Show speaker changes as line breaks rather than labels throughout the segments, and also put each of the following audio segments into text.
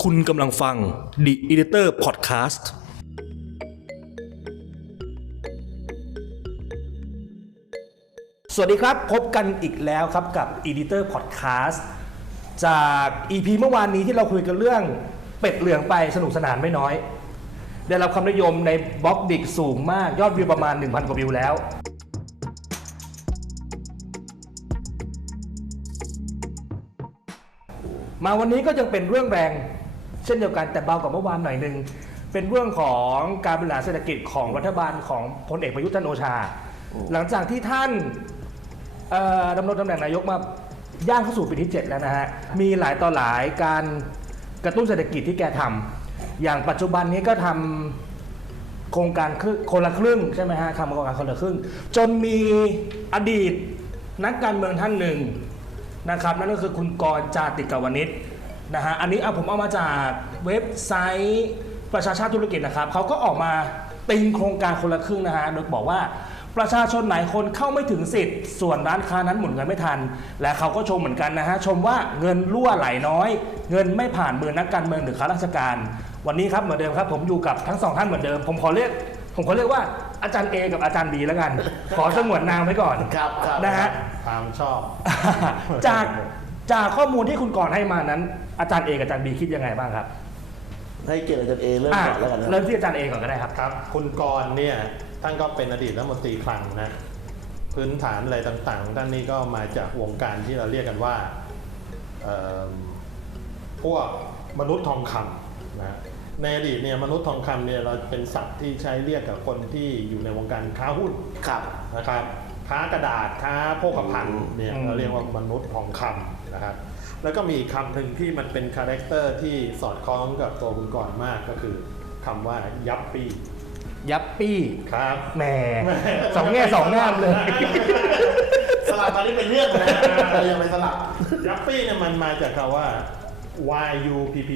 คุณกำลังฟัง The Editor Podcast สวัสดีครับพบกันอีกแล้วครับกับ Editor Podcast จาก EP เมื่อวานนี้ที่เราคุยกันเรื่องเป็ดเหลืองไปสนุกสนานไม่น้อย ได้รับความนิยมในบล็อกดิกสูงมากยอดวิวประมาณ 1,000 กว่าวิวแล้วมาวันนี้ก็ยังเป็นเรื่องแรงเช่นเดียวกันแต่เบากว่าเมื่อวานหน่อยนึงเป็นเรื่องของการบริหารเศรษฐกิจของรัฐบาลของพลเอกประยุทธ์จันทร์โอชาหลังจากที่ท่านดำรงตำแหน่งนายกมาย่างเข้าสู่ปีที่ 7 แล้วนะฮะมีหลายต่อหลายการกระตุ้นเศรษฐกิจที่แกทำอย่างปัจจุบันนี้ก็ทำโครงการคนละครึ่งใช่ไหมฮะทำโครงการคนละครึ่งจนมีอดีตนักการเมืองท่านหนึ่งนะครับนั่นก็คือคุณกรณ์ จาติกวณิชนะฮะอันนี้ผมเอามาจากเว็บไซต์ประชาชาติธุรกิจนะครับเขาก็ออกมาติงโครงการคนละครึ่งนะฮะโดยบอกว่าประชาชนหลายคนเข้าไม่ถึงสิทธิ์ส่วนร้านค้านั้นหมุนเงินไม่ทันและเขาก็ชมเหมือนกันนะฮะชมว่าเงินรั่วไหลน้อยเงินไม่ผ่านมือนักการเมืองหรือข้าราชการวันนี้ครับเหมือนเดิมครับผมอยู่กับทั้งสองท่านเหมือนเดิมผมขอเรียกว่าอาจารย์เอกับอาจารย์บีแล้วกันขอสงวนนามไว้ก่อน
ครับ
นะฮะ
ตามชอบ
จากข้อมูลที่คุณกรณ์ให้มานั้นอาจารย์เอกับอาจารย์บีคิดยังไงบ้างครับ
ให้เกียรติอาจารย์เอเริ่มก่อนแล้วกันนะ
เริ่มที่อาจารย์เอก่อนก็ได้ครับ
ครับคุณกรณ์เนี่ยท่านก็เป็นอดีตรัฐมนตรีคลังนะพื้นฐานอะไรต่างๆท่านนี่ก็มาจากวงการที่เราเรียกกันว่าพวกมนุษย์ทองคำนะในอดีตเนี่ยมนุษย์ทองคำเนี่ยเราเป็นศัพท์ที่ใช้เรียกกับคนที่อยู่ในวงการค้าหุ้นนะครับค้ากระดาษค้าโภคภัณฑ์เนี่ยเราเรียกว่ามนุษย์ทองคำนะครับแล้วก็มีคำหนึ่งที่มันเป็นคาแรคเตอร์ที่สอดคล้องกับตัวคุณกรณ์มากก็คือคำว่ายัปปี้ครับ
แหมสองแง่สองงามเลย
สลับตอนนี้เป็นเรื่องนะยังไม่สลับ
ยัปปี้เนี่ยมันมาจากคำว่า yuppy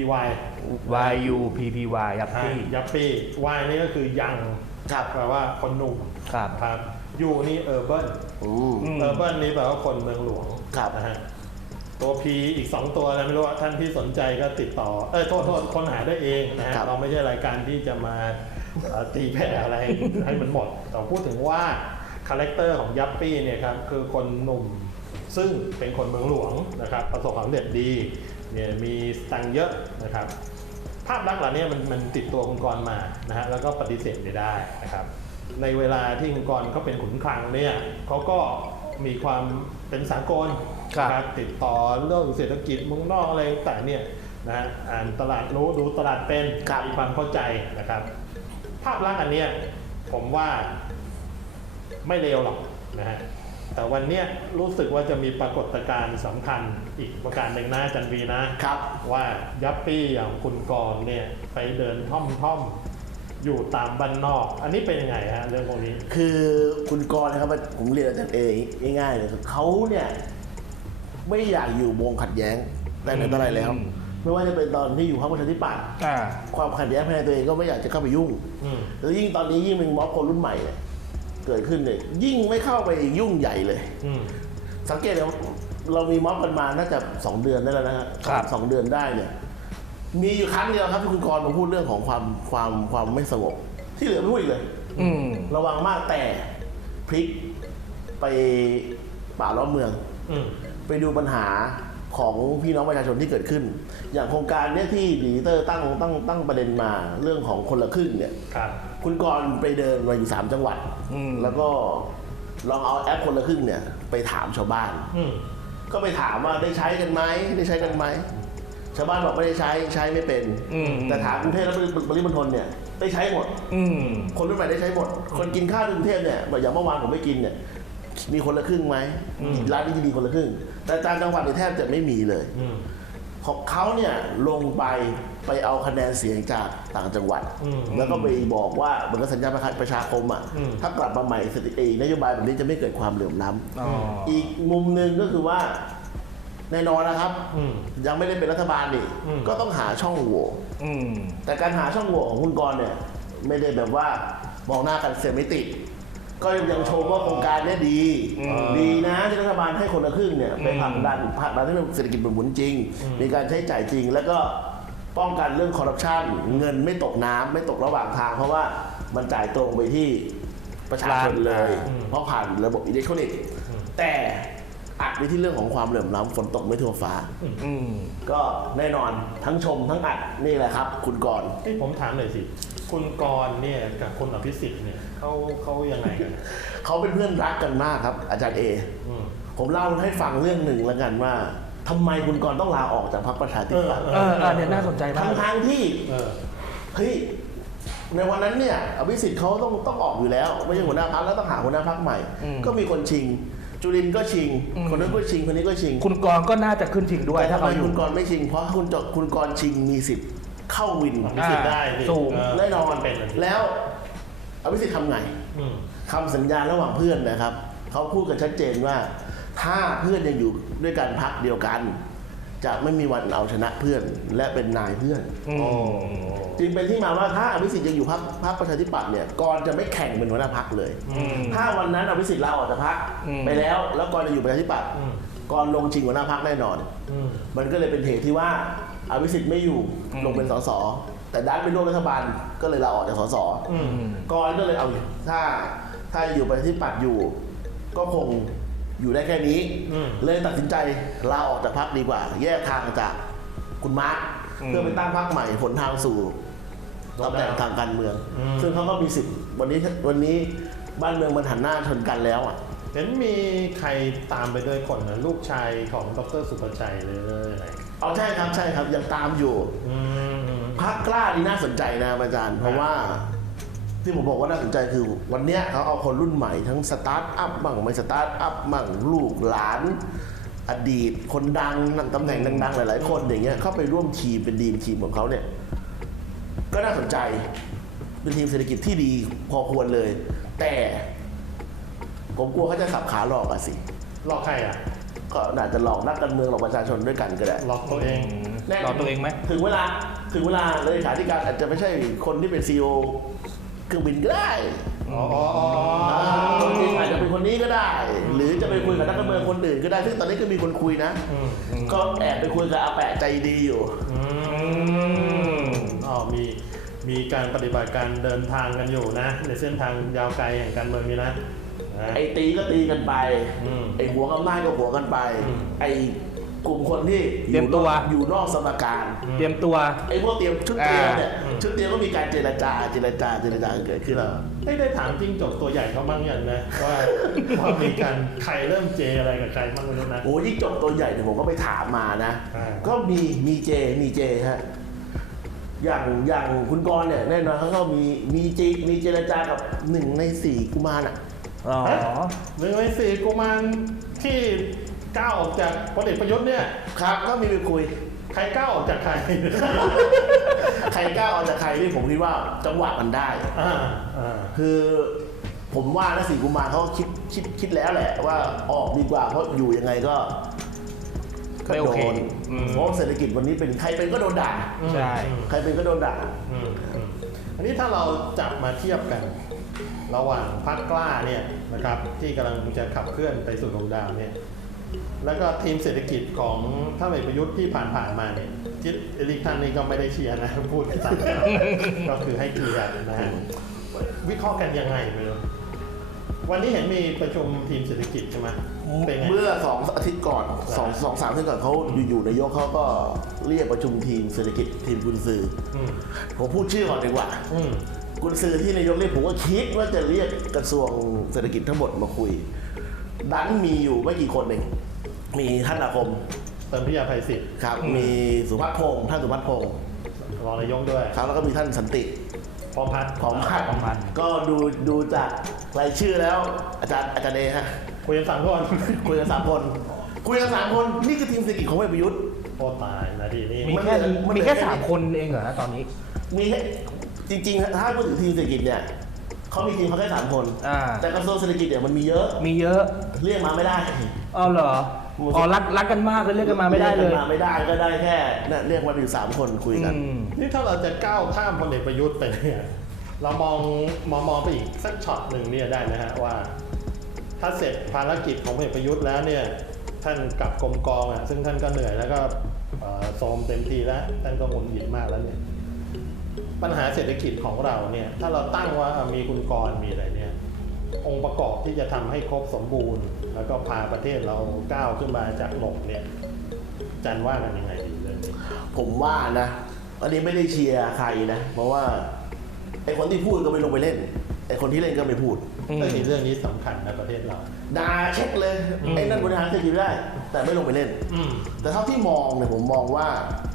yuppy ยัปปี้
y นี่ก็คือยังแปลว่าคนหนุ่มครับ u นี่ urban นี่แปลว่าคนเมืองหลวงนะฮะตัว P อีก2ตัวอะไรไม่รู้ท่านที่สนใจก็ติดต่อโทษค้นหาได้เองนะฮะเราไม่ใช่รายการที่จะมาตีแผ่อะไรให้มันหมดแต่พูดถึงว่าคาแรคเตอร์ของยัปปี้เนี่ยครับคือคนหนุ่มซึ่งเป็นคนเมืองหลวงนะครับประสบความสำเร็จดีเนี่ยมีสตังค์เยอะนะครับภาพลักษณ์เหล่านี้มันติดตัวคุณกรณ์มานะฮะแล้วก็ปฏิเสธไม่ได้นะครับในเวลาที่คุณกรณ์เขาเป็นขุนคลังเนี่ยเขาก็มีความเป็นสากลนะครับติดต่อเรื่องเศรษฐกิจเมืองนอกอะไรแต่เนี่ยนะฮะอ่านตลาดรู้ดูตลาดเป็นมีความเข้าใจนะครับภาพลักษณ์อันเนี้ยผมว่าไม่เลวหรอกนะฮะแต่วันนี้รู้สึกว่าจะมีปรากฏการณ์สำคัญอีกประการหนึ่งนะจันวีนะครับว่ายัปปี้อย่างคุณกรณ์เนี่ยไปเดินท่อมอยู่ตามบ้านนอกอันนี้เป็นยังไงฮะเรื่องพวกนี้
คือคุณกรณ์นะครับผมเรียนอาจารย์เอง่ายๆเลยเขาเนี่ยไม่อยากอยู่วงขัดแย้งแต่ไหนแต่ไรแล้วไม่ว่าจะเป็นตอนที่อยู่พรรคประชาธิปัตย์ความขัดแย้งภายในตัวเองก็ไม่อยากจะเข้าไปยุ่งแล้วยิ่งตอนนี้ยิ่งเป็นม็อบคนรุ่นใหม่เนี่ยเกิดขึ้นเนี่ยยิ่งไม่เข้าไปยุ่งใหญ่เลยสังเกตเลยเรามีม็อบกันมาน่าจะ2 เดือนได้แล้วนะฮะ2 เดือนได้เนี่ยมีอยู่ครั้งเดียวครับที่คุณกรณ์มาพูดเรื่องของความไม่สงบที่เหลือไม่พูดอีกเลยระวังมากแต่พลิกไปป่าล้อมเมืองไปดูปัญหาของพี่น้องประชาชนที่เกิดขึ้นอย่างโครงการเนี้ยที่ดีเตอร์ตั้งประเด็นมาเรื่องของคนละครึ่งเนี่ยคุณกรณ์ไปเดินมาอยู่3 จังหวัดแล้วก็ลองเอาแอปคนละครึ่งเนี่ยไปถามชาวบ้านก็ไปถามว่าได้ใช้กันไหมชาวบ้านบอกไม่ได้ใช้ไม่เป็นแต่ถามกรุงเทพและปริมณฑลเนี่ยได้ใช้หมดคนรุ่นใหม่ได้ใช้หมดคนกินข้าวกรุงเทพเนี่ยอย่างเมื่อวานผมไม่กินเนี่ยมีคนละครึ่งไหมร้านนี้จะมีคนละครึ่งแต่ต่างจังหวัดแทบจะไม่มีเลยของเขาเนี่ยลงไปเอาคะแนนเสียงจากต่างจังหวัดแล้วก็ไปบอกว่าเหมือนกับสัญญาประชาคมอ่ะถ้ากลับมาใหม่สตินโยบายแบบนี้จะไม่เกิดความเหลื่อมล้ำอีกมุมหนึ่งก็คือว่าแน่นอนนะครับยังไม่ได้เป็นรัฐบาลนี่ก็ต้องหาช่องโหว่แต่การหาช่องโหว่ของคุณกรณ์เนี่ยไม่ได้แบบว่ามองหน้ากันเสียไม่ติดก็ยังชมว่าโครงการนี้ดีนะที่รัฐบาลให้คนละครึ่งเนี่ยไปผลักดันให้เศรษฐกิจหมุนจริงมีการใช้จ่ายจริงแล้วก็ป้องกันเรื่องคอร์รัปชันเงินไม่ตกน้ำไม่ตกระหว่างทาง เพราะว่ามันจ่ายตรงไปที่ประชาชนเลย เพราะผ่านระบบอิเล็กทรอนิกส์แต่อัดไปที่เรื่องของความเหลื่อมล้ำฝนตกไม่ทั่วฟ้าก็แน่นอนทั้งชมทั้งอัดนี่แหละครับ คุณกรณ์
ผมถามหน่อยสิคุณกรณ์เนี่ยกับคุณอภิสิทธิ์เนี่ยเขายังไงกัน
เขาเป็นเพื่อนรักกันมากครับ อาจารย์เอผมเล่าให้ฟังเรื่องหนึ่งแล้วกันว่าทำไมคุณกรณ์ต้องลาออกจากพรรคประชาธิปัตย์
เนี่ยน่าสนใจมาก
ทั้งที่เฮ้ยในวันนั้นเนี่ยอภิสิทธิ์เขาต้องออกอยู่แล้วไม่ใช่หัวหน้าพรรคแล้วต้องหาหัวหน้าพรรคใหม่ ก็มีคนชิง จุรินทร์ก็ชิง คนนั้นก็ชิงคนนี้ก็ชิง
คุณกรณ์ก็น่าจะขึ้นชิงด้วย
แต่
ถ้า
ทำไม
เขาอยู่
คุณกรณ์ไม่ชิงเพราะคุณกรณ์ชิงมีสิทธิ์เข้าวิน
มีสิทธิ์ได้
สูง
แน่นอน
เป็น
แล้วอภิสิทธิ์ทำไงคำสัญญาระหว่างเพื่อนนะครับเขาพูดกันชัดเจนว่าถ้าเพื่อนยังอยู่ด้วยกันพรรคเดียวกัน จะไม่มีวันเอาชนะเพื่อนและเป็นนายเพื่อนจึงเป็นที่มาว่าถ้าอภิสิทธิ์ยังอยู่พรรคประชาธิปัตย์เนี่ยกรจะไม่แข่งเป็นหัวหน้าพรรคเลยถ้าวันนั้นอภิสิทธิ์ลาออกจากพรรคไปแล้วกรจะอยู่ประชาธิปัตย์กรลงชิงหัวหน้าพรรคแน่นอนมันก็เลยเป็นเหตุที่ว่าอภิสิทธิ์ไม่อยู่ลงเป็นสสแต่ดันเป็นร่วมรัฐบาลก็เลยลาออกจากสสกรก็เลยเอาถ้าอยู่ประชาธิปัตย์อยู่ก็คงอยู่ได้แค่นี้เลยตัดสินใจลาออกจากพรรคดีกว่า แยกทางจากคุณมาร์คเพื่อไปตั้งพรรคใหม่หนทางสู่ตำแหน่งทางการเมืองซึ่งเขาก็มีสิทธิ์วันนี้บ้านเมืองมันหันหน้าชนกันแล้วอ่ะ
เห็นมีใครตามไปด้วยคนนะลูกชายของดร.สุภชัยหรืออะไร
เอาใช่ครับยังตามอยู่พรรคกล้านี่น่าสนใจนะอาจารย์เพราะว่าที่ผมบอกว่าน่าสนใจคือวันนี้เขาเอาคนรุ่นใหม่ทั้งสตาร์ทอัพบ้างไม่สตาร์ทอัพบ้างลูกหลานอดีตคนดังตำแหน่งดังๆหลายๆคนอย่างเงี้ยเข้าไปร่วมทีมเป็นทีมของเขาเนี่ยก็น่าสนใจเป็นทีมเศรษฐกิจที่ดีพอควรเลยแต่ผมกลัวเขาจะสับขาหลอกอะสิ
หลอกใครอ่ะ
ก็น่าจะหลอกนักการเมืองหลอกประชาชนด้วยกันก็ได้
หลอกตัวเอง
หลอกตัวเองไหม
ถึงเวลาเลขาธิการอาจจะไม่ใช่คนที่เป็น CEO เครื่องบินก็ได้คนจริงอาจจะเป็นคนนี้ก็ได้หรือจะไปคุยกับนักการเมืองคนอื่นก็ได้ซึ่งตอนนี้ก็มีคนคุยนะก็แอบไปคุยกับอาแปะใจดีอยู่
มีการปฏิบัติการเดินทางกันอยู่นะในเส้นทางยาวไกลแห่งการเมืองนี้นะ
ไอ้ตีก็ตีกันไปไอ้หัวอำนาจก็หัวกันไปไอ้กลุ่มคนที่
เตรียมตัว
อยู่นอกสมการ
เตรียมตัว
ไอ้พวกเตรียมชุดเตรียมเนี่ยชุดเตรียมก็มีการเจรจาเกิดขึ้นแล้ว
ได้ถามจิ้งจกตัวใหญ่เขาบ้างอย่างนะว่ามีการใครเริ่มเจอะไรกับใครบ้างไม่รู้นะ
โอ้จิ้งจกตัวใหญ่เนี่ยผมก็ไปถามมานะก็มีเจฮะอย่างคุณกรณ์เนี่ยแน่นอนเขาก็มีเจรจากับ1 ใน 4กุมารอ่ะ
1 ใน 4กุมารที่ก้าวออกจากพลเอกประยุทธ์เนี่ย
ครับก็มีไปคุย
ใครก้าวออกจากใคร
ใครก้าวออกจากใครนี่ผมคิดว่าจังหวะมันได้คือผมว่านะ4กุมารเขาคิดแล้วแหละว่าออกดีกว่าเพราะอยู่ยังไงก็
ไม่โอเค
เพราะเศรษฐกิจวันนี้เป็นใครเป็นก็โดนด่า
ใช่
ใครเป็นก็โดนด่า
อันนี้ถ้าเราจับมาเทียบกันระหว่างพรรคกล้าเนี่ยนะครับที่กำลังจะขับเคลื่อนไปสู่ดวงดาวเนี่ยแล้วก็ทีมเศรษฐกิจของท่านประยุทธ์ที่ผ่านมาเนี่ยจิตเอลิกท่านนี่ก็ไม่ได้เชียร์นะพูดให้ฟังก็คือให้เกียรตินะฮะวิเคราะห์กันยังไงไม่รู้วันนี้เห็นมีประชุมทีมเศรษฐกิจใช่ไหม
เมื่อ2 อาทิตย์ก่อน2-3 อาทิตย์ก่อนเขาอยู่นายกเขาก็เรียกประชุมทีมเศรษฐกิจทีมกุนซือผมพูดชื่อก่อนดีกว่ากุนซือที่นายกเรียกผมก็คิดว่าจะเรียกกระทรวงเศรษฐกิจทั้งหมดมาคุยดันมีอยู่ไม่กี่คนเองมีท่านอาคม
เติมพิยาภัยศิษย์
ครับมีสุภัทรพงษ์ท่านสุภัทรพงษ์
รองนายกด้วย
ครับแล้วก็มีท่านสันติ
พร้อมพัฒน์
ก็ดูจากรายชื่อแล้วอาจารย์เอฮะ
คุยกัน3 คน
คุยกัน3 คนนี่คือทีมเศรษฐกิจของพลเอกประยุทธ์
โอ้ตายนะทีนี้
มีแค่3 คนเองเหรอตอนนี้
มีจริงๆถ้าพูดถึงทีมเศรษฐกิจเนี่ยเขามีทีมเขาแค่3 คนแต่กระทรวงเศรษฐกิจเนี่ยมันมีเยอะเรียกมาไม่ได้
เหรอรักกันมากเลยเรียกกันมาไม่ได้เลย
ไม่ได้ก็ได้แค่เรียกมาถึง3 คนคุยกัน
นี่ถ้าเราจะก้าวข้ามพลเอกประยุทธ์ไปเนี่ยเรามองไปอีกสักช็อตหนึ่งเนี่ยได้นะฮะว่าถ้าเสร็จภารกิจของพลเอกประยุทธ์แล้วเนี่ยท่านกลับกรมกองซึ่งท่านก็เหนื่อยแล้วก็โทรมเต็มทีแล้วท่านก็หงุดหงิดมากแล้วเนี่ยปัญหาเศรษฐกิจของเราเนี่ยถ้าเราตั้งว่ามีคุณกรมีอะไรเนี่ยองค์ประกอบที่จะทำให้ครบสมบูรณ์ แล้วก็พาประเทศเราก้าวขึ้นมาจากหลบเนี่ยอาจารย์ว่ากันยังไงดีเรื่องนี้
ผมว่านะอันนี้ไม่ได้เชียร์ใครนะเพราะว่าไอคนที่พูดก็ไม่ลงไปเล่นไอคนที่เล่นก็ไม่พูด
ก็ในเรื่องนี้สำคัญในประเทศเรา
ด่าเช็คเลยไอ้นั่นบริหารเศรษฐกิจไม่ได้ แต่ไม่ลงไปเล่น แต่เท่าที่มองเนี่ยผมมองว่า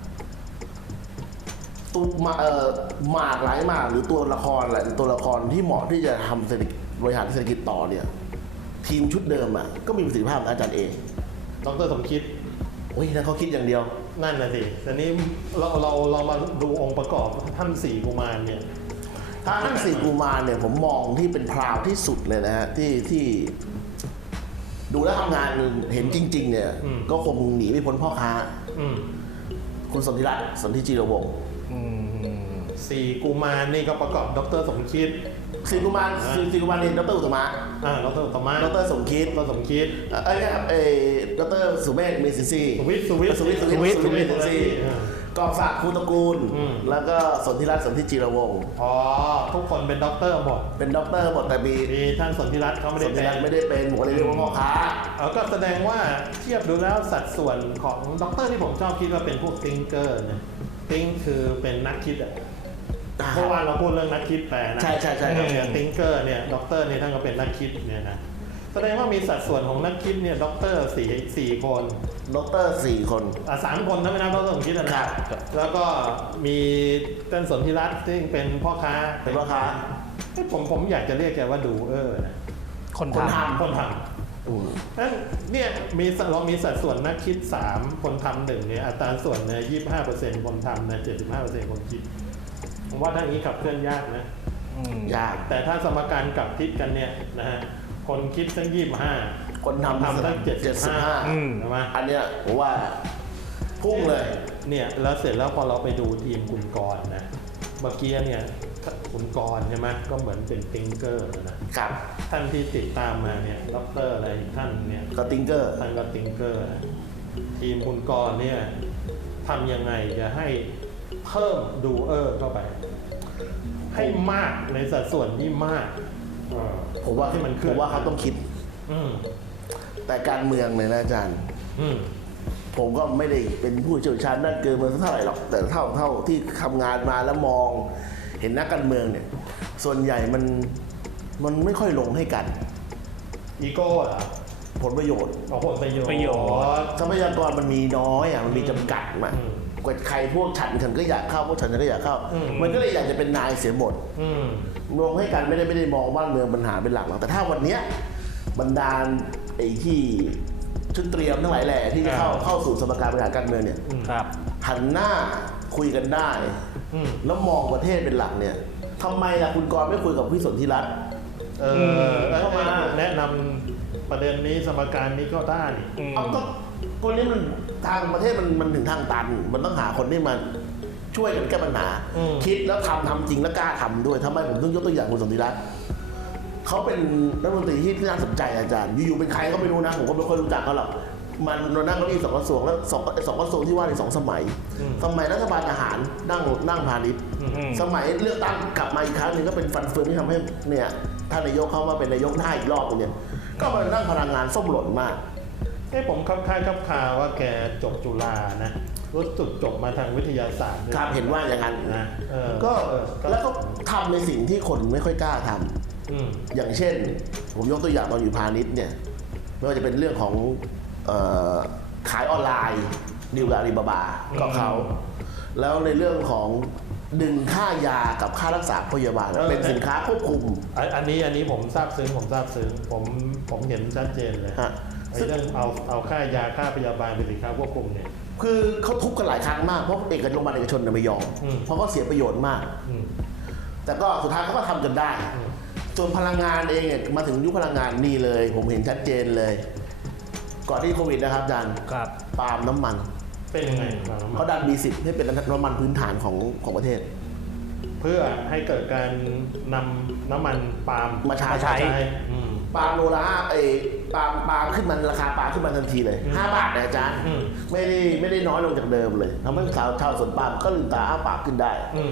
ตัวหมากหลายหมากหรือตัวละครแหละตัวละครที่เหมาะที่จะทำเศรษฐกิจบริหารเศรษฐกิจต่อเนี่ยทีมชุดเดิมอ่ะก็มีประสิทธิภาพของอาจารย์เอง
ดร.สมคิด
โอ้ยนั่นเขาคิดอย่างเดียว
นั่นน่ะสิแต่นี้เรามาดูองค์ประกอบท่านสี่กุมารเนี่ย
ถ้าท่านสี่กุมารเนี่ยผมมองที่เป็นพราวที่สุดเลยนะฮะที่ดูแล้วทำงานเห็นจริง ๆ เนี่ย ก็คงหนีไม่พ้นพ่อค้าคุณสนธิรัตน์สนธิจิรวงศ์
สี่กุมารนี่ก็ประกอบดร.สมคิด
สี่กุมารนี่ดร.อุตมะ
ดร.ธรรมะ
ดร.สมคิด
ดร.สมคิด
ไอ้นะครับดร.สุเมธเมสินทรีย์
สุวิทย์
เมสินทรีย์กองศักดิ์ภูตระกูล แล้วก็สนธิรัตน์สนธิจิรวงศ์
อ๋อทุกคนเป็นด็อกเตอร์หมด
เป็นด็อกเตอร์หมดแต่มี
ท่านสนธิรัตน์เขาไม่
ส
ได้
นธิ
เป็
รัต
น
น์ไม่ได้เป็นผมก็เลยเรียกว่าพ่อค้า
ก็แสดงว่าเทียบดูแล้วสัดส่วนของด็อกเตอร์ที่ผมชอบคิดว่าเป็นพวก thinker นะ think คือเป็นนักคิดอ่ะเมื่อวานเราพูดเรื่องนักคิดแปลนะ
ใช่
เนี่ย thinker เนี่ยด็อกเตอร์เนี่ยท่านก็เป็นนักคิดเนี่ยนะแสดงว่ามีสัดส่วนของนักคิดเนี่ยด็อกเตอร์สี่คน
ด็อกเตอร์4 คน
3 คนนะไม่นับด็อกเตอร์สมคิดนะครับ แล้วก็มีท่านสนธิรัตน์ซึ่งเป็นพ่อค้า
เป็นพ่อค้า
ผมอยากจะเรียกแกว่าดูนะ
คนทำ
คนทำนั่นเนี่ยเรามีสัดส่วนนักคิด3คนทำ1เนี่ยอัตราส่วนเนี่ย25%คนทำนะ75%คนคิดผมว่าถ้าอย่างนี้ขับเคลื่อนยากนะ
ยาก
แต่ถ้าสมการกลับทิศกันเนี่ยนะฮะคนคิดตั้ง25
คนทำ
ตั้ง75ใช่ไหม
อันเนี้ยผมว่าพุ่งเลย
เนี่ยแล้วเสร็จแล้วพอเราไปดูทีมคุณกรณ์นะเมื่อกี้เนี่ยคุณกรณ์ใช่ไหมก็เหมือนเป็นติงเกอร์นะครับ ท่านที่ติดตามมาเนี่ยด็อกเตอร์อะไรอีกท่านเนี่ย
ก็ติงเกอร์
ท่านก็ติงเกอร์นะทีมคุณกรณ์เนี่ยทำยังไงจะให้เพิ่มดูเข้าไป ให้มากในสัดส่วนที่มาก
ผมว่า
ที่มันขึ้น
ผมว่าเขาต้องคิด แต่การเมืองเนี่ยนะอาจารย์ผมก็ไม่ได้เป็นผู้เชี่ยวชาญด้านการเมืองเท่าไหร่หรอกแต่เท่าที่ทำงานมาแล้วมองเห็นนักการเมืองเนี่ยส่วนใหญ่มันไม่ค่อยลงให้กัน
อีโก้เหรอ
ผลประโยชน์
ผลประโยชน์
ทรัพยากรมันมีน้อยมันมีจำกัดมากกว่าใครพวกฉันก็อยากเข้าพวกฉันก็อยากเข้ามันก็เลยอยากจะเป็นนายเสียหมดลงให้กันไม่ได้มองบ้านเมืองปัญหาเป็นหลักหรอกแต่ถ้าวันเนี้ยบรรดาไอ้ที่ชุดเตรียมทั้งหลายแหล่ที่จะเข้าสู่สมการบริหารการเมืองเนี่ยหันหน้าคุยกันได้แล้วมองประเทศเป็นหลักเนี่ยทำไมล่ะคุณกรณ์ไม่คุยกับพี่สนธิรัตน์
เข้ามาแนะนำประเด็นนี้สมการนี้ก็ได้
เอาก็คนนี้มันทางประเทศมันถึงทางตันมันต้องหาคนที่มาช่วยกันแก้ปัญหาคิดแล้วทำจริงแล้วกล้าทำด้วยทำไมผมต้องยกตัวอย่างคุณสนธิรัตน์เขาเป็นรัฐมนตรีที่น่าสนใจอาจารย์อยู่ๆเป็นใครก็ไม่รู้นะผมก็ไม่ค่อยรู้จักเขาหรอกมันนั่งเก้าอี้2 กระทรวงแล้วสองกระทรวงที่ว่าใน2 สมัยรัฐบาลทหารนั่งพาณิชย์สมัยเลือกตั้งกลับมาอีกครั้งหนึ่งก็เป็นฟันเฟืองที่ทำให้เนี่ยท่านนายกเข้ามาเป็นนายกได้อีกรอบนึงเนี่ยก็มานั่งพลังงานส้มหล่นมาก
ผมคับคาว่าแกจบจุฬานะรู้สึกจบมาทางวิทยาศาสตร์
ครับเห็นว่าอย่างนั้น
นะ
ก็แล้วก็ทำในสิ่งที่คนไม่ค่อยกล้าทำอย่างเช่นผมยกตัวอย่างตอนอยู่พาณิชย์เนี่ยไม่ว่าจะเป็นเรื่องของขายออนไลน์ดิวกับอาลีบาบาก็เขาแล้วในเรื่องของดึงค่ายากับค่ารักษาพยาบาลเป็นสินค้าควบคุม
อันนี้ผมทราบซึ้งผมเห็นชัดเจนเลยเรื่องเอาค่ายาค่าพยาบาลเป็นสินค้าควบคุมเนี่ย
คือเขาทุบกันหลายครั้งมากเพราะโรงพยาบาลเอกชนไม่ยอมเพราะเขาเสียประโยชน์มากแต่ก็สุดท้ายเขาก็ทำจนได้ส่วนพลังงานเองเนี่ยมาถึงยุคพลังงานนี่เลยผมเห็นชัดเจนเลยก่อนที่โควิดนะครับอาจารย์ปาล์มน้ำมัน
เป็นยังไง
เขาดันB10ให้เป็นน้ำมันพื้นฐานของประเทศ
เพื่อให้เกิดการนำน้ำมันปาล์ม
มาใช้ปาล์มโลละปาล์มขึ้นมันราคาปาล์มขึ้นมาทันทีเลย5 บาทนะอาจารย์ไม่ได้น้อยลงจากเดิมเลยทำให้ชาวสวนปาล์มก็ลืมตาอ้าปากขึ้นได้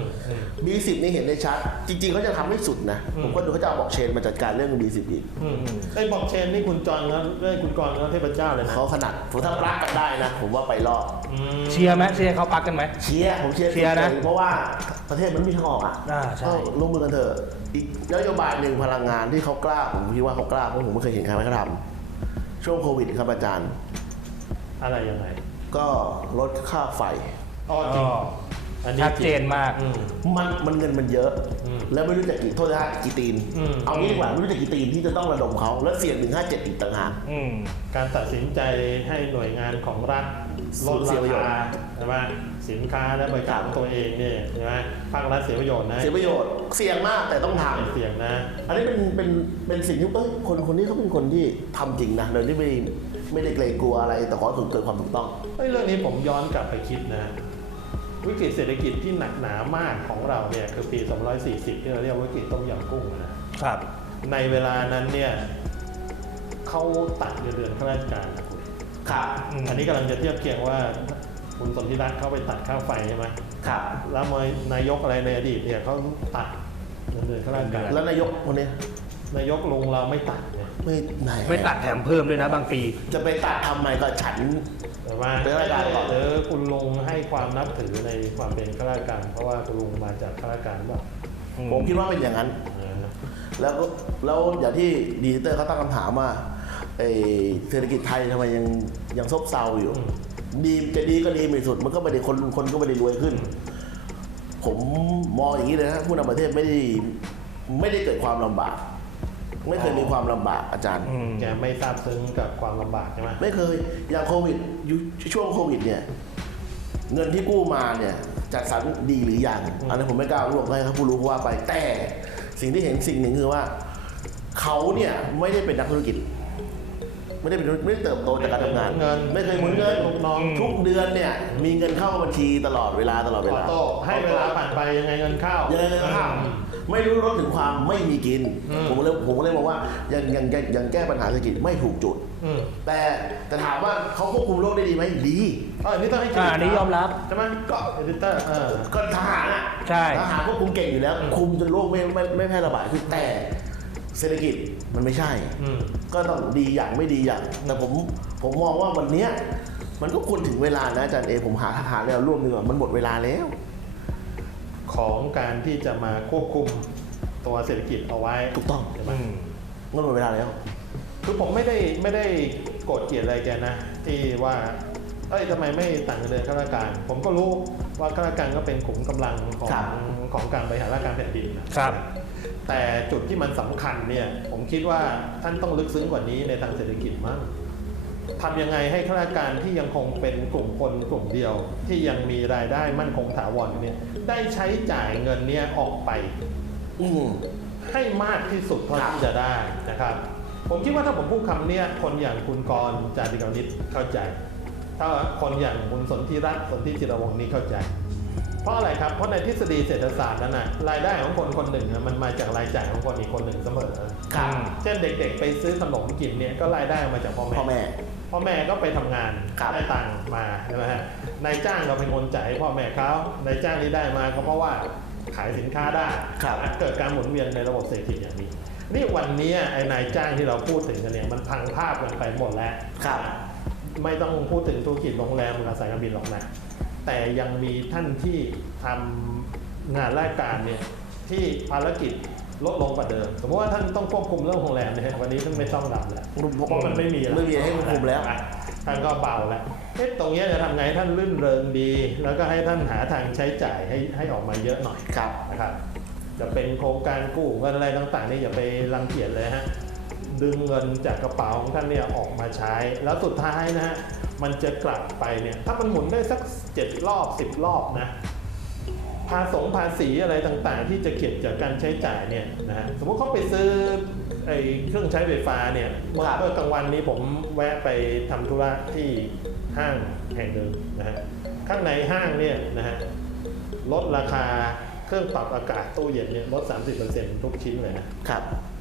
B10 นี่เห็นได้ชัดจริงๆเขาจะทำให้สุดนะผมก็ดูเขาจะเอาบล็อกเชนมาจัดการเรื่อง B10 อีก
ไอ้บล็อกเชนนี่คุณจอนแล้วคุณกรณ์เขาเทพเจ้าเลยนะ
เขาขนาดผมถ้าปลักกันได้นะผมว่าไปรอด
เชียร์ไหมเชียร์เขาปักกันไหม
เชียร์ผมเชียร์นะเพราะว่าประเทศมันมีทางออกก็ลงมือกันเถอะอีกนโยบายหนึ่งพลังงานที่เขากล้าผมคิดว่าเขากล้าเพราะผมไม่เคยเห็นใครเขาทำช่วงโควิดครับอาจารย์
อะไรยังไง
ก็ลดค่าไฟ
จริง
ชัดเจนมาก
มันเงินมันเยอะแล้วไม่รู้จะกี่โทษนะกี่ตีนเอางี้ดีกว่าไม่รู้จะกี่ตีนที่จะต้องระดมเขาแล้วเสี่ยง157อีกต่างหาก
การตัดสินใจให้หน่วยงานของรัฐลดราคาใช่ไหมสินค้าและบริการของตัวเองเนี่ยใช่ไหมภาครัฐเสียประโยชน์นะ
เสียประโยชน์เสี่ยงมากแต่ต้องทำ
เสี่ยงนะ
อันนี้เป็นสิ่งที่คนนี้เขาเป็นคนที่ทำจริงนะโดยที่ไม่ได้เกรงกลัวอะไรแต่ขอเกิดความถูกต้อง
เรื่องนี้ผมย้อนกลับไปคิดนะวิกฤตเศรษฐกิจที่หนักหนามากของเราเนี่ยคือปี2540ที่เราเรียกวิกฤตต้มยำกุ้งนะครับในเวลานั้นเนี่ยเขาตัดเงินเดือนข้าราชการนะคุณ
ครับ
อันนี้กำลังจะเทียบเคียงว่าคุณสนธิรัตน์เข้าไปตัดค่าไฟใช่ไหม
ครับ
แล้วนายกอะไรในอดีตเนี่ยเขาตัดเงินเดือนข้าราชการ
แล้วนายกคนนี้
นายกลงเราไม่ตัดเนี่ย
ไม่ตัดแถมเพิ่มด้วยนะบางปี
จะไปตัดทำไมก็ฉัน
แต่ว่าคุณลุงให้ความนับถือในความเป็นข้าราชการเพราะว่าคุณลุงมาจากข้าราชการว่า
ผมคิดว่าเป็นอย่างนั้นแล้วอย่างที่ดีเตอร์เขาตั้งคำถามว่าเศรษฐกิจไทยทำไมยังซบเซาอยู่ดีจะดีก็ดีไม่สุดมันก็ไม่ได้คนก็ไม่ได้รวยขึ้นผมมองอย่างนี้เลยนะผู้นำประเทศไม่ได้เกิดความลำบากไม่เคยมีความลำบากอาจารย์
แกไม่ทราบซึ้งกับความลำบากใช่ไหม
ไม่เคยอย่างโควิดช่วงโควิดเนี่ยเงินที่กู้มาเนี่ยจัดสรรดีหรือยังอันนี้ผมไม่กล้าร่วมให้เขาผู้รู้ว่าไปแต่สิ่งที่เห็นสิ่งหนึ่งคือว่าเขาเนี่ยไม่ได้เป็นนักธุรกิจไม่ได้เติบโตจากการทำงานไม่เคยหมุนเงินทุกเดือนเนี่ยมีเงินเข้าบัญชีตลอดเวลา
ให้เวลาผ่านไปยังไงเงินเข้า
ไม่รู้รสถึงความไม่มีกินผมเลยบอกว่ายังแก้ปัญหาเศรษฐกิจไม่ถูกจุดแต่ถามว่าเขาควบคุมโรคได้ดีไหมดี
นี่ต้องให้เกียรติ
นี่ยอมรับ
ใช่ไหมก็เอดิเตอร์
ก็ทหาร
ใช่
ทหารควบคุมเก่งอยู่แล้วคุมจนโรคไม่แพร่ระบาดคือแต่เศรษฐกิจมันไม่ใช่ก็ต้องดีอย่างไม่ดีอย่างแต่ผมมองว่าวันนี้มันก็ควรถึงเวลานะอาจารย์ผมหาแล้วร่วมดีกว่ามันหมดเวลาแล้ว
ของการที่จะมาควบคุมตัวเศรษฐกิจเอาไว้
ถูกต้องใช่ไหมมันหมดเวลาแล้ว
คือผมไม่ได้โกรธเกลียดอะไรแกนะที่ว่าทำไมไม่ตัดเงินเดือนข้าราชการผมก็รู้ว่าข้าราชการก็เป็นขุมกำลังของการบริหารราชการแผ่นดิน
นะครับ
แต่จุดที่มันสำคัญเนี่ยผมคิดว่าท่านต้องลึกซึ้งกว่านี้ในทางเศรษฐกิจมั้งทำยังไงให้ข้าราชการที่ยังคงเป็นกลุ่มคนกลุ่มเดียวที่ยังมีรายได้มั่นคงถาวรเนี่ยได้ใช้จ่ายเงินเนี่ยออกไปให้มากที่สุดเท่าที่จะได้นะครับผมคิดว่าถ้าผมพูดคำนี้คนอย่างคุณกรณ์ จาติกาวนิชเข้าใจถ้าคนอย่างคุณสนธิรัตน์ สนธิจิรวงศ์นี่เข้าใจเพราะอะไรครับเพราะในทฤษฎีเศรษฐศาสตร์นั้นนะรายได้ของคนคนหนึ่งมันมาจากรายจ่ายของคนอีกคนหนึ่งเสมอเช่นเด็กๆไปซื้อขนมกินเนี่ยก็รายได้มาจากพ่อแม่ก็ไปทำงานได้ตังค์มาใช่ไหมฮะนายจ้างเราเป็นคนจ่ายให้พ่อแม่เขานายจ้างนี้ได้มาก็เพราะว่าขายสินค้าได้เกิดการหมุนเวียนในระบบเศรษฐกิจอย่างนี้นี่วันนี้ไอ้นายจ้างที่เราพูดถึงกันเนี่ยมันพังภาพกันไปหมดแล้วไม่ต้องพูดถึงธุรกิจโรงแรมกับสายการบินหรอกนะแต่ยังมีท่านที่ทำงานราชการเนี่ยที่ภารกิจลดลงกว่าเดิมสมมติว่าท่านต้องควบคุมเรื่องโรงแรมเนี่ยวันนี้ท่านไม่ต้องรับแล้วเพราะมันไม่มี
ให้ควบคุมแล้ว
ท่านก็เบาแล้วตรงนี้จะทำไงท่านรื่นเริงดีแล้วก็ให้ท่านหาทางใช้จ่ายให้ออกมาเยอะหน่อยนะครับจะเป็นโครงการกู้เงินอะไรต่างๆนี่อย่าไปรังเกียจเลยฮะดึงเงินจากกระเป๋าของท่านเนี่ยออกมาใช้แล้วสุดท้ายนะฮะมันจะกลับไปเนี่ยถ้ามันหมุนได้สัก7 รอบ 10 รอบนะภาษีอะไรต่างๆที่จะเก็บจากการใช้จ่ายเนี่ยนะฮะสมมติเขาไปซื้อเครื่องใช้ไฟฟ้าเนี่ยเมื่อกลางวันนี้ผมแวะไปทำธุระที่ห้างแห่งหนึ่งนะฮะข้างในห้างเนี่ยนะฮะลดราคาเครื่องปรับอากาศตู้เย็นเนี่ยลด 30% ทุกชิ้นเลยนะครับ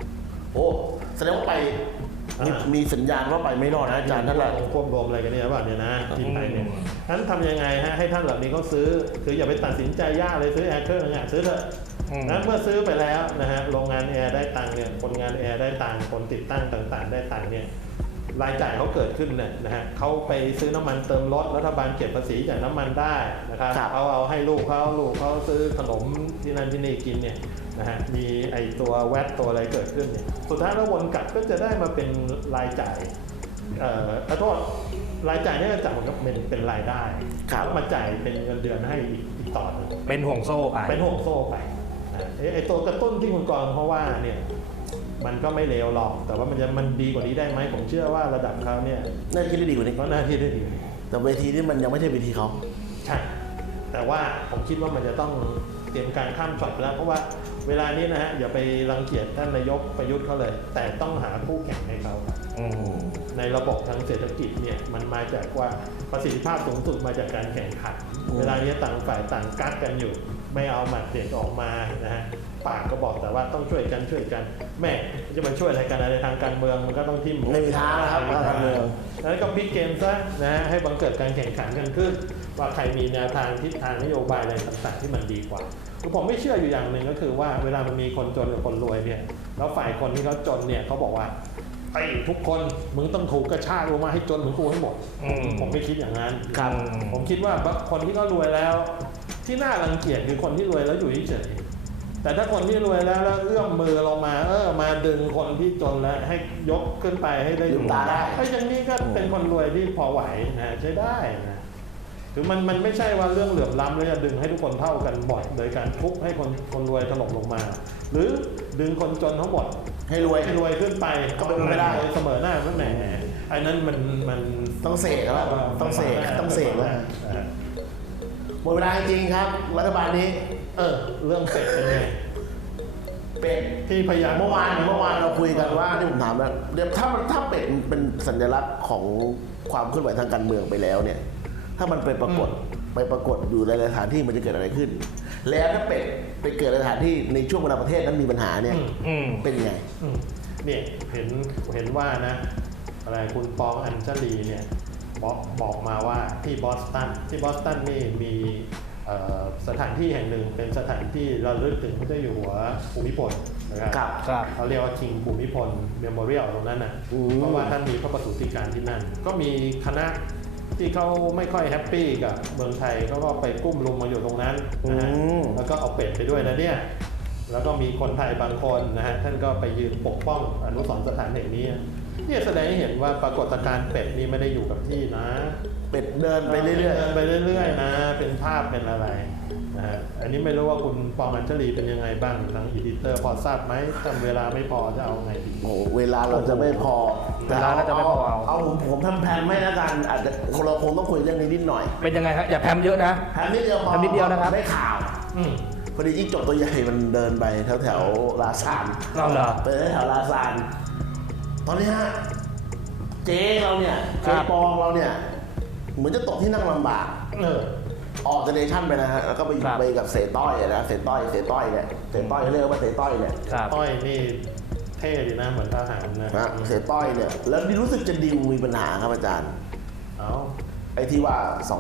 โอ้แสดงว่าไปมีสัญญาณว่าไปไม่รอดนะอาจารย์ท่านละ
ควบรวมอะไรกันเนี่ยว่าเนี่ยนะที่ไปเนี่ยนั้นทำยังไงฮะให้ท่านเหล่านี้เขาซื้อคืออย่าไปตัดสินใจยากเลยซื้อแอร์เครื่องนึงซื้อเถอะนั้นเมื่อซื้อไปแล้วนะฮะโรงงานแอร์ได้ตังค์เนี่ยคนงานแอร์ได้ตังค์คนติดตั้งต่างๆได้ตังค์เนี่ยรายจ่ายเขาเกิดขึ้นเนี่ยนะฮะเขาไปซื้อน้ำมันเติมรถรัฐบาลเก็บภาษีจากน้ำมันได้นะครับเอาให้ลูกเขาซื้อขนมที่นั่นที่นี่กินเนี่ยนะฮะมีไอตัวแวตตัวอะไรเกิดขึ้นเนี่ยสุดท้ายแล้ววนกลับก็จะได้มาเป็นรายจ่ายขอโทษรายจ่ายเนี่ยจะมันก็เป็นรายได้แล้วมาจ่ายเป็นเงินเดือนให้อีกต่อนึง
เป็นห่วงโซ่ไป
ไอตัวกระตุ้นที่คุณกรณ์เพราะว่าเนี่ยมันก็ไม่เลวหรอกแต่ว่ามันดีกว่านี้ได้ไหมผมเชื่อว่าระดับเขาเนี่ย
น่าที่ได้ดีกว่านี้
ก็น่าที่ได้ดี
แต่เวทีนี้มันยังไม่ใช่เวทีเขา
ใช่แต่ว่าผมคิดว่ามันจะต้องเตรียมการข้ามช็อตแล้วเพราะว่าเวลานี้นะฮะอย่าไปรังเกียจท่านนายกประยุทธ์เขาเลยแต่ต้องหาคู่แข่งให้เขาในระบบทางเศรษฐกิจเนี่ยมันมาจากว่าประสิทธิภาพสูงสุดมาจากการแข่งขันเวลานี้ต่างฝ่ายต่างกักกันอยู่ไม่เอาหมัดเด็ดออกมานะฮะปากก็บอกแต่ว่าต้องช่วยกันแม่จะมาช่วยอะไรกันในทางการเมืองมันก็ต้องทิ่ม
ไม่มีทางครับการเมือง
แล้วก็พลิกเกมซะนะฮะให้บังเกิดการแข่งขันกันขึ้นว่าใครมีแนวทางทิศทางนโยบายอะไรต่างๆที่มันดีกว่าผมไม่เชื่ออยู่อย่างหนึ่งก็คือว่าเวลามันมีคนจนกับคนรวยเนี่ยแล้วฝ่ายคนที่เขาจนเนี่ยเขาบอกว่าไอ้ทุกคนมึงต้องถูกกระชากลงมาให้จนเหมือนกูให้หมดผมไม่คิดอย่างนั้นผมคิดว่าคนที่เขารวยแล้วที่น่ารังเกียจคือคนที่รวยแล้วอยู่เฉยแต่ถ้าคนที่รวยแล้วเอื้อมมือลงมามาดึงคนที่จนแล้วให้ยกขึ้นไปให้ได้อยู่
ได้
ไอ้อย่างนี้ก็เป็นคนรวยที่พอไหวนะใช้ได้นะคือมันไม่ใช่ว่าเรื่องเหลื่อมล้ำแล้วจะดึงให้ทุกคนเท่ากันบ่อยโดยการทุบให้คนรวยถล่มลงมาหรือดึงคนจนทั้งหมด
ให้รวย
ขึ้นไป
ก็เป็นไม่ได้
เสมอหน้านั่นแหละไอ้นั้นมัน
ต้องเสกแล้วต้องเสกแล้วหมดเวลาจริงครับรัฐบาลนี้
เรื่องเป็ดเป็นไง
เป็ด
ที่พยายาม
เมื่อวานเราคุยกันว่าที่ผมถามแล้วเดี๋ยวถ้าเป็ดเป็นสัญลักษณ์ของความเคลื่อนไหวทางการเมืองไปแล้วเนี่ยถ้ามันไปปรากฏอยู่ในสถานที่มันจะเกิดอะไรขึ้นแล้วถ้าเป็ดไปเกิดในสถานที่ในช่วงเวลาประเทศนั้นมีปัญหาเนี่ยเป็นไง
เนี่ยเห็นว่านะอะไรคุณปองอัญชลีเนี่ยบอกมาว่าที่บอสตันนี่มีสถานที่แห่งหนึ่งเป็นสถานที่ระลึกถึงพระเจ้าอยู่หัวภูมิพลนะครับเขาเรียกว่าคิงภูมิพลเมมโมเรียลตรงนั้นนะเพราะว่าท่านมีพระประสูติการที่นั่นก็มีคณะที่เขาไม่ค่อยแฮปปี้กับเมืองไทยเขาก็ไปกุ้มลุมมาอยู่ตรงนั้นนะฮะแล้วก็เอาเป็ดไปด้วยนะเนี่ยแล้วก็มีคนไทยบางคนนะฮะท่านก็ไปยืนปกป้องอนุสรณ์สถานแห่งนี้เนี่ยแสดงให้เห็นว่าปรากฏการณ์เป็ดนี้ไม่ได้อยู่กับที่นะ
เป็ดเดินไปเรื่อย
ๆนะเป็นภาพเป็นอะไรนะฮะอันนี้ไม่รู้ว่าคุณปองอัญชลีเป็นยังไงบ้างทางอีดิเตอร์พอทราบไหมถ้าเวลาไม่พอจะเอาไงดี
เวลาเราจะไม่พอเอาผมทำแผนไม่แล้วกันอาจจะเราคงต้องคุยเรื่องนี้นิดหน่อย
เป็นยังไงครับอย่าแพมเยอะนะ
แพมนิดเดียวพอ
แพมนิดเดียวนะครับ
ได้ข่าวพอดีจิ้งจกตัวใหญ่มันเดินไปแถวลาซานไปแถวลาซานตอนนี้ฮะเจ๊เราเนี่ยเจ๊ปองเราเนี่ยเหมือนจะตกที่นั่งลำบากออกจากเนชั่นไปนะฮะแล้วก็ไปอยู่ไปกับเสต้อยนะเสต้อยเนี่ยเสต้อยเรียกว่าเสต้อยเนี่ย
ต้อยนี่เท่ดีนะเหมือนทหารนะ
เสต้อยเนี่ยแล้วรู้สึกจะดิวมีปัญหาครับอาจารย์ไอ้ที่ว่า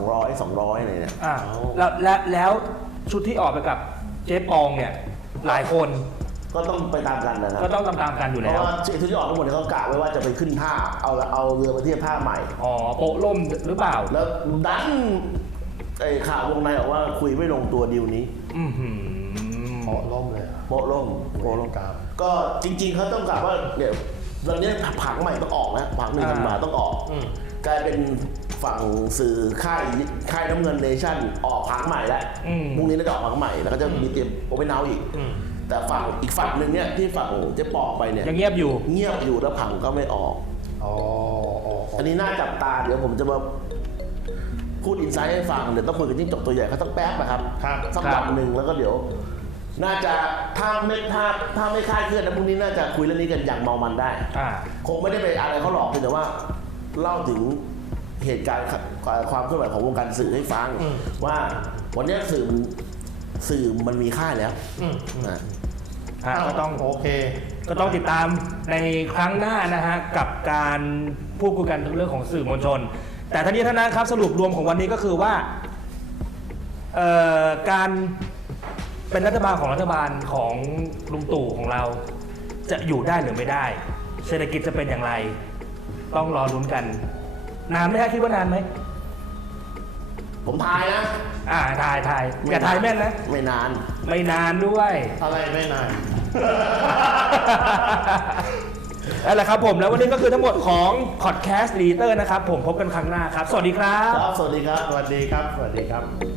200เนี่ย
แล้วชุดที่ออกไปกับเจ๊ปองเนี่ยหลายคน
ก็ต้องไปตามกันนะครับ
ก็ต้องตามกันอยู่แล้ว
เพราะว่าชุดที่ออกทั้งหมดเขากะไว้ว่าจะไปขึ้นท่าเอาเรือไปเทียบท่าใหม่
โปะล่มหรือเปล่า
แล้วดันไอ้ข่าววงในบอกว่าคุยไม่ลงตัวดีลนี้
โปะล่มเลย
โปะล่มครับก็จริงๆเขาต้องกะว่าเดี๋ยวตอนนี้ผังใหม่ต้องออกนะผัง1 ธันวาคมต้องออกกลายเป็นฝั่งสื่อค่ายน้ำเงินเนชั่นออกผังใหม่แล้วพรุ่งนี้น่าจะออกผังใหม่แล้วก็จะมีเตรียมโอเปนเฮาส์อีกแต่อีกฝั่งหนึ่งเนี่ยที่ฝั่งเจ๊ปอไปเนี่ย
ยังเงียบอยู่
แล้วผังก็ไม่ออกอันนี้น่าจับตาเดี๋ยวผมจะมาพูดอินไซต์ให้ฟังเดี๋ยวต้องคุยกับจิ้งจกตัวใหญ่เขาต้องแป๊บนะครับสักวันหนึ่งแล้วก็เดี๋ยวน่าจะถ้าไม่คลาดเคลื่อนนะพรุ่งนี้น่าจะคุยเรื่องนี้กันอย่างเมามันได้คงไม่ได้ไปอะไรเขาหลอกแต่ว่าเล่าถึงเหตุการณ์ความเคลื่อนไหวของวงการสื่อให้ฟังว่าวันนี้สื่อมันมีค่าแล้ว
ก็ต้อง
โอเค
ก็ต้องติดตามในครั้งหน้านะฮะกับการพูดคุยกันเรื่องของสื่อมวลชน แต่ทั้งนี้ทั้งนั้นครับสรุปรวมของวันนี้ก็คือว่าการเป็นรัฐบาลของลุงตู่ของเราจะอยู่ได้หรือไม่ได้ เศรษฐกิจจะเป็นอย่างไร ต้องรอลุ้นกัน นานไหมฮะคิดว่านานไหม
ผมทายนะ
ทายอย่าทายแม่นนะ
ไม่นาน
ไม่นานด้วย
อะไรไม่นาน
นั่นแหละครับผมแล้ววันนี้ก็คือทั้งหมดของ Podcast Leader นะครับผมพบกันครั้งหน้าครับ สวัสดีครับ
ครับ สวัสดีครับ
สวัสดีครับ